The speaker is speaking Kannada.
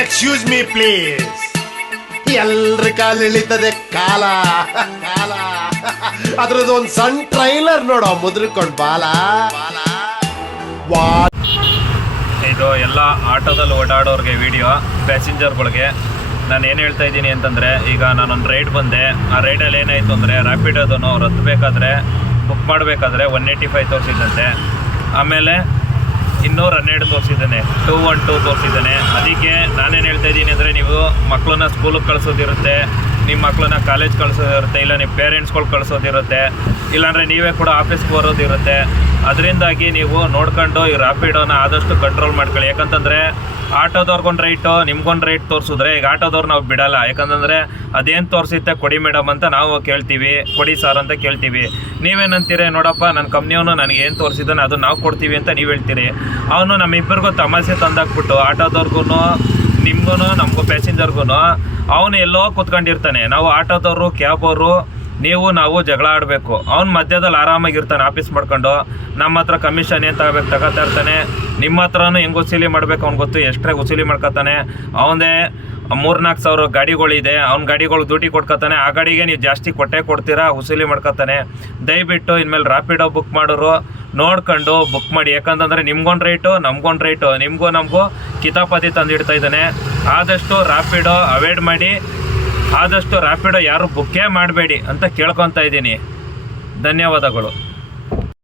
Excuse me please. ಎಲ್ರ ಕಾಲ ಇಳಿತದೆ ಕಾಲ ಕಾಲ. ಅದ್ರದ್ದು ಒಂದು ಸಣ್ಣ ಟ್ರೈಲರ್ ನೋಡೋ, ಮುದ್ರಕೊಂಡು ಬಾಲ. ಇದು ಎಲ್ಲ ಆಟೋದಲ್ಲಿ ಓಡಾಡೋರಿಗೆ ವಿಡಿಯೋ, ಪ್ಯಾಸೆಂಜರ್ಗಳಿಗೆ. ನಾನು ಏನು ಹೇಳ್ತಾ ಇದ್ದೀನಿ ಅಂತಂದರೆ, ಈಗ ನಾನೊಂದು ರೈಡ್ ಬಂದೆ. ಆ ರೈಡಲ್ಲಿ ಏನಾಯಿತು ಅಂದರೆ, ರ್ಯಾಪಿಡೋದನ್ನು ಅವ್ರು ಹತ್ತಬೇಕಾದ್ರೆ ಬುಕ್ ಮಾಡಬೇಕಾದ್ರೆ 185 ತೋರಿಸಿದ್ದಂತೆ. ಆಮೇಲೆ 212 ತೋರಿಸಿದ್ದಾನೆ, 212 ತೋರಿಸಿದ್ದಾನೆ. ಅದಕ್ಕೆ ನಾನೇನು ಹೇಳ್ತಾ ಇದ್ದೀನಿ ಅಂದರೆ, ನೀವು ಮಕ್ಕಳನ್ನ ಸ್ಕೂಲಿಗೆ ಕಳಿಸೋದಿರುತ್ತೆ, ನಿಮ್ಮ ಮಕ್ಕಳನ್ನ ಕಾಲೇಜ್ ಕಳಿಸೋದಿರುತ್ತೆ, ಇಲ್ಲ ನಿಮ್ಮ ಪೇರೆಂಟ್ಸ್ಗಳು ಕಳಿಸೋದಿರುತ್ತೆ, ಇಲ್ಲಾಂದರೆ ನೀವೇ ಕೂಡ ಆಫೀಸ್ಗೆ ಬರೋದಿರುತ್ತೆ. ಅದರಿಂದಾಗಿ ನೀವು ನೋಡ್ಕೊಂಡು ಈ ರ್ಯಾಪಿಡೋನ ಆದಷ್ಟು ಕಂಟ್ರೋಲ್ ಮಾಡ್ಕೊಳ್ಳಿ. ಯಾಕಂತಂದರೆ ಆಟೋದವ್ರಿಗೊಂದು ರೈಟು, ನಿಮ್ಗೊಂದು ರೈಟ್ ತೋರಿಸಿದ್ರೆ, ಈಗ ಆಟೋದವ್ರು ನಾವು ಬಿಡೋಲ್ಲ. ಯಾಕಂತಂದರೆ ಅದೇನು ತೋರಿಸುತ್ತೆ ಕೊಡಿ ಮೇಡಮ್ ಅಂತ ನಾವು ಕೇಳ್ತೀವಿ, ಕೊಡಿ ಸರ್ ಅಂತ ಕೇಳ್ತೀವಿ. ನೀವೇನಂತೀರಿ, ನೋಡಪ್ಪ ನನ್ನ ಕಂಪ್ನಿಯವನು ನನಗೆ ಏನು ತೋರಿಸಿದ್ದಾನೆ ಅದು ನಾವು ಕೊಡ್ತೀವಿ ಅಂತ ನೀವು ಹೇಳ್ತೀರಿ. ಅವನು ನಮ್ಮಿಬ್ಬರಿಗೂ ತಮಾಷೆ ತಂದಾಕ್ಬಿಟ್ಟು, ಆಟೋದವ್ರಿಗೂ ನಿಮಗೂ ನಮಗೂ ಪ್ಯಾಸೆಂಜರ್ಗೂ ಅವನು ಎಲ್ಲೋ ಕೂತ್ಕೊಂಡಿರ್ತಾನೆ. ನಾವು ಆಟೋದವರು, ಕ್ಯಾಬವರು, ನಾವು ಜಗಳ ಆಡಬೇಕು. ಅವ್ನು ಮಧ್ಯದಲ್ಲಿ ಆರಾಮಾಗಿರ್ತಾನೆ ಆಫೀಸ್ ಮಾಡ್ಕೊಂಡು. ನಮ್ಮ ಹತ್ರ ಕಮಿಷನ್ ಏನು ತಗೋಬೇಕು ತಗೋತಾ ಇರ್ತಾನೆ. ನಿಮ್ಮ ಹತ್ರನೂ ಹೆಂಗೆ ವಸೂಲಿ ಮಾಡ್ಬೇಕು ಅವ್ನು ಗೊತ್ತು, ಎಷ್ಟೇ ವಸೂಲಿ ಮಾಡ್ಕೊತಾನೆ. ಅವನದೇ 3-4 ಸಾವಿರ ಗಾಡಿಗಳಿದೆ, ಅವ್ನ ಗಾಡಿಗಳಿಗೆ ಡ್ಯೂಟಿ ಕೊಟ್ಕೊತಾನೆ. ಆ ಗಾಡಿಗೆ ನೀವು ಜಾಸ್ತಿ ಕೊಡ್ತೀರಾ, ವಸೂಲಿ ಮಾಡ್ಕೊತಾನೆ. ದಯವಿಟ್ಟು ಇನ್ಮೇಲೆ ರ್ಯಾಪಿಡೋ ಬುಕ್ ಮಾಡೋರು ನೋಡ್ಕೊಂಡು ಬುಕ್ ಮಾಡಿ. ಯಾಕಂತಂದರೆ ನಿಮ್ಗೊಂದು ರೈಟು, ನಮ್ಗೊಂದು ರೈಟು, ನಮಗೂ ಕಿತಾಪತಿ ತಂದಿಡ್ತಾ ಇದ್ದಾನೆ. ಆದಷ್ಟು ರ್ಯಾಪಿಡೋ ಅವಾಯ್ಡ್ ಮಾಡಿ, ಆದಷ್ಟು ರ್ಯಾಪಿಡೋ ಯಾರು ಬುಕ್ಕೇ ಮಾಡಬೇಡಿ ಅಂತ ಕೇಳ್ಕೊತಾ ಇದ್ದೀನಿ. ಧನ್ಯವಾದಗಳು.